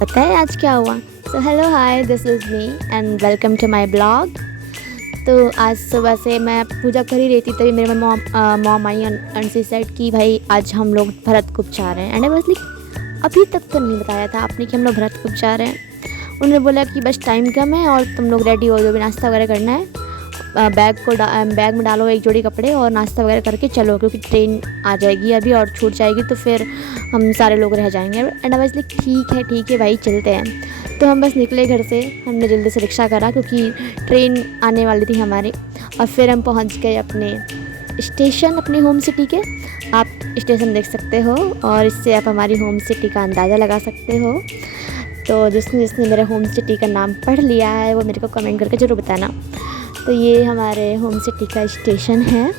पता है आज क्या हुआ? So hello hi, this is me and welcome to my blog. तो आज सुबह से मैं पूजा कर ही रही थी, तभी मेरे mom I and she said कि भाई आज हम लोग भरतकूप जा रहे हैं। एंड आई वाज लाइक अभी तक तो नहीं बताया था आपने कि हम लोग भरतकूप जा रहे हैं। उन्होंने बोला कि बस टाइम कम है और तुम लोग रेडी हो, जो भी नाश्ता वगैरह करना है बैग में डालो एक जोड़ी कपड़े और नाश्ता वगैरह करके चलो, क्योंकि ट्रेन आ जाएगी अभी और छूट जाएगी तो फिर हम सारे लोग रह जाएंगे। एंड आई वाज लाइक ठीक है भाई चलते हैं। तो हम बस निकले घर से, हमने जल्दी से रिक्शा करा क्योंकि ट्रेन आने वाली थी हमारी। और फिर हम पहुंच गए अपने स्टेशन, अपनी होम सिटी के। आप स्टेशन देख सकते हो और इससे आप हमारी होम सिटी का अंदाज़ा लगा सकते हो। तो जिसने जिसने मेरे होम सिटी का नाम पढ़ लिया है वो मेरे को कमेंट करके ज़रूर बताना। तो ये हमारे होम सिटी का स्टेशन है।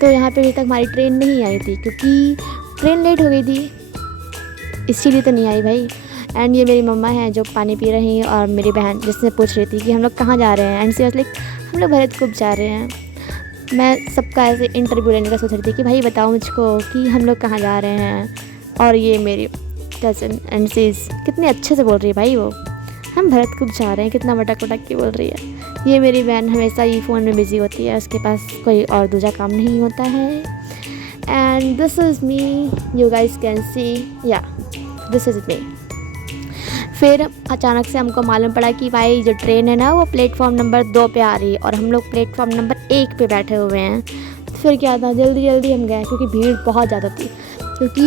तो यहाँ पे अभी तक हमारी ट्रेन नहीं आई थी क्योंकि ट्रेन लेट हो गई थी, इसीलिए तो नहीं आई भाई। एंड ये मेरी मम्मा है जो पानी पी रही हैं और मेरी बहन जिसने पूछ रही थी कि हम लोग कहाँ जा रहे हैं। एंड सी वाज लाइक हम लोग भरतकूप जा रहे हैं। मैं सबका ऐसे इंटरव्यू लेने का सोच रही थी कि भाई बताओ मुझको कि हम लोग कहाँ जा रहे हैं। और ये मेरी कज़न एंड सीज कितने अच्छे से बोल रही है भाई, वो हम भरतकूप जा रहे हैं कितना मटक मटक के बोल रही है। ये मेरी बहन हमेशा ही फ़ोन में बिज़ी होती है, उसके पास कोई और दूसरा काम नहीं होता है। And this is me, you guys can see, या दिस इज़ मी। फिर अचानक से हमको मालूम पड़ा कि भाई जो ट्रेन है ना वो प्लेटफॉर्म नंबर 2 पे आ रही है और हम लोग प्लेटफॉर्म नंबर 1 पे बैठे हुए हैं। तो फिर क्या था, जल्दी जल्दी हम गए क्योंकि भीड़ बहुत ज़्यादा थी। क्योंकि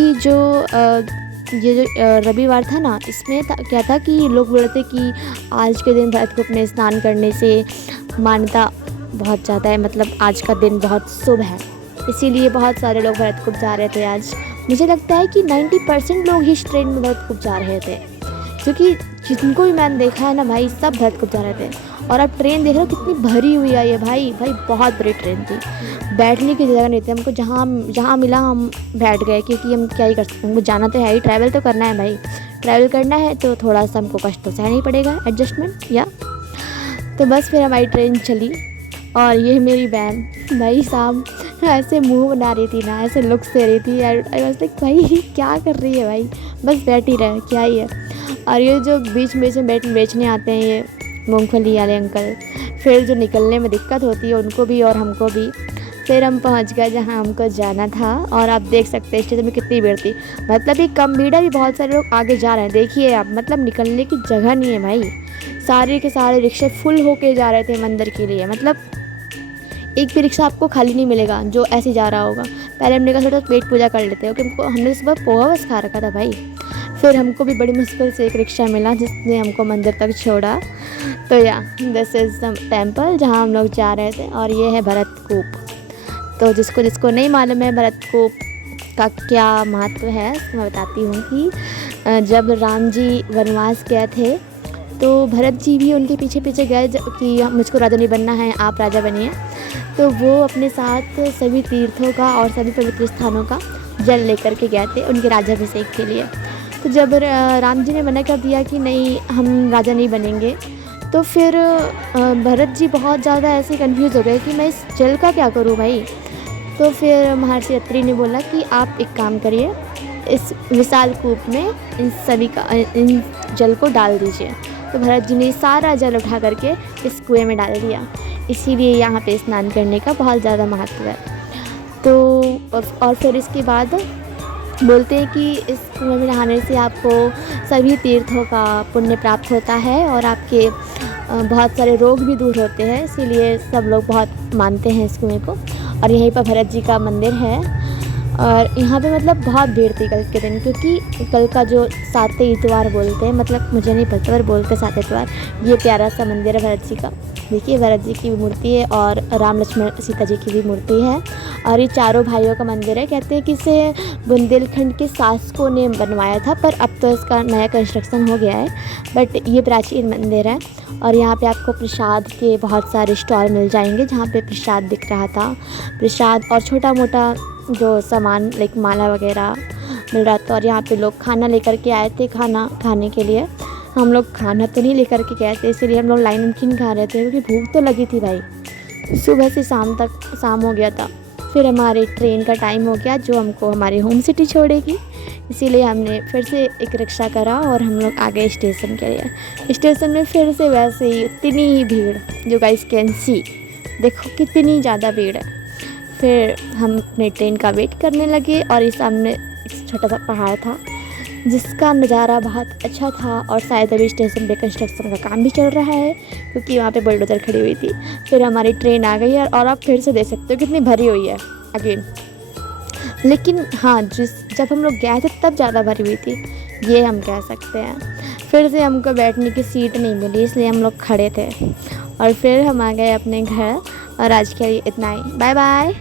ये जो रविवार था ना, इसमें क्या था कि लोग बोलते कि आज के दिन भरतकूप में स्नान करने से मान्यता बहुत ज़्यादा है, मतलब आज का दिन बहुत शुभ है, इसीलिए बहुत सारे लोग भरतकूप जा रहे थे आज। मुझे लगता है कि 90% लोग इस ट्रेन में भरतकूप जा रहे थे, क्योंकि जिनको भी मैंने देखा है ना भाई सब भरतकूप जा रहे थे। और अब ट्रेन देख रहे हो कितनी भरी हुई आई है भाई बहुत बड़ी ट्रेन थी, बैठने की जगह नहीं थी। हमको जहाँ मिला हम बैठ गए, क्योंकि हम क्या ही कर सकते हैं, हमको जाना तो है ही, ट्रैवल तो करना है भाई, ट्रैवल करना है तो थोड़ा सा हमको कष्ट तो सहना ही पड़ेगा, एडजस्टमेंट या। तो बस फिर हमारी ट्रेन चली और ये मेरी बहन भाई साहब ऐसे मुंह बना रही थी ना, ऐसे लुक्स दे रही थी। आई वाज लाइक भाई क्या कर रही है भाई, बस बैठी रहे क्या ही है। और ये जो बीच में से बेचने आते हैं ये मूंगफली वाले अंकल, फिर जो निकलने में दिक्कत होती है उनको भी और हमको भी। फिर हम पहुंच गए जहां हमको जाना था और आप देख सकते हैं स्टेशन में कितनी भीड़ थी, मतलब ये कम भीड़ है, भी बहुत सारे लोग आगे जा रहे हैं, देखिए आप, मतलब निकलने की जगह नहीं है भाई। सारे के सारे रिक्शे फुल होके जा रहे थे मंदिर के लिए, मतलब एक भी रिक्शा आपको खाली नहीं मिलेगा जो ऐसे जा रहा होगा। पहले हमने कहा थोड़ा पेट पूजा कर लेते हो, क्योंकि हमने सुबह पोहा बस खा रखा था भाई। फिर हमको भी बड़ी मुश्किल से एक रिक्शा मिला जिसने हमको मंदिर तक छोड़ा। तो या दिस इज़ द टेम्पल जहाँ हम लोग जा रहे थे और ये है भरतकूप। तो जिसको जिसको नहीं मालूम है भरतकूप का क्या महत्व है, मैं बताती हूँ कि जब राम जी वनवास गए थे तो भरत जी भी उनके पीछे पीछे गए कि मुझको राजा नहीं बनना है, आप राजा बनिए। तो वो अपने साथ सभी तीर्थों का और सभी पवित्र स्थानों का जल लेकर के गए थे उनके राज्याभिषेक के लिए। तो जब राम जी ने मना कर दिया कि नहीं हम राजा नहीं बनेंगे, तो फिर भरत जी बहुत ज़्यादा ऐसे कंफ्यूज हो गए कि मैं इस जल का क्या करूं भाई। तो फिर महर्षि अत्रि ने बोला कि आप एक काम करिए, इस विशाल कूप में इन जल को डाल दीजिए। तो भरत जी ने सारा जल उठा करके इस कुएं में डाल दिया, इसीलिए यहाँ पे स्नान करने का बहुत ज़्यादा महत्व है। तो और फिर इसके बाद बोलते हैं कि इस कुएं में नहाने से आपको सभी तीर्थों का पुण्य प्राप्त होता है और आपके बहुत सारे रोग भी दूर होते हैं, इसीलिए सब लोग बहुत मानते हैं इस कुएं को। और यहीं पर भरत जी का मंदिर है और यहाँ पे मतलब बहुत भीड़ थी कल के दिन, क्योंकि कल का जो 7 इतवार बोलते हैं, मतलब मुझे नहीं पता पर बोलते 7 इतवार। ये प्यारा सा मंदिर है भरत जी का, देखिए भरत जी की भी मूर्ति है और राम लक्ष्मण सीता जी की भी मूर्ति है। और ये चारों भाइयों का मंदिर है। कहते हैं कि इसे बुंदेलखंड के शासकों ने बनवाया था, पर अब तो इसका नया कंस्ट्रक्शन हो गया है, बट ये प्राचीन मंदिर है। और यहाँ पे आपको प्रसाद के बहुत सारे स्टॉल मिल जाएंगे, जहाँ पे प्रसाद दिख रहा था, प्रसाद और छोटा मोटा जो सामान लाइक माला वगैरह मिल रहा था। और यहाँ पे लोग खाना लेकर के आए थे, खाना खाने के लिए। हम लोग खाना तो नहीं लेकर के गए थे, इसीलिए हम लोग लाइन नमकीन खा रहे थे, क्योंकि भूख तो लगी थी भाई। सुबह से शाम हो गया था। फिर हमारे ट्रेन का टाइम हो गया जो हमको हमारी होम सिटी छोड़ेगी। इसीलिए हमने फिर से एक रिक्शा करा और हम लोग आ गए स्टेशन के लिए। स्टेशन में फिर से वैसे ही इतनी ही भीड़, जो गाइस कैन सी, देखो कितनी ज़्यादा भीड़ है। फिर हम अपने ट्रेन का वेट करने लगे और इस सामने एक छोटा सा पहाड़ था जिसका नज़ारा बहुत अच्छा था, और शायद अभी स्टेशन पे कंस्ट्रक्शन का काम भी चल रहा है क्योंकि वहाँ पे बुलडोज़र खड़ी हुई थी। फिर हमारी ट्रेन आ गई और आप फिर से देख सकते हो कितनी भरी हुई है अगेन। लेकिन हाँ, जब हम लोग गए थे तब ज़्यादा भरी हुई थी, ये हम कह सकते हैं। फिर से हमको बैठने की सीट नहीं मिली, इसलिए हम लोग खड़े थे और फिर हम आ गए अपने घर। और आज के लिए इतना ही, बाय बाय।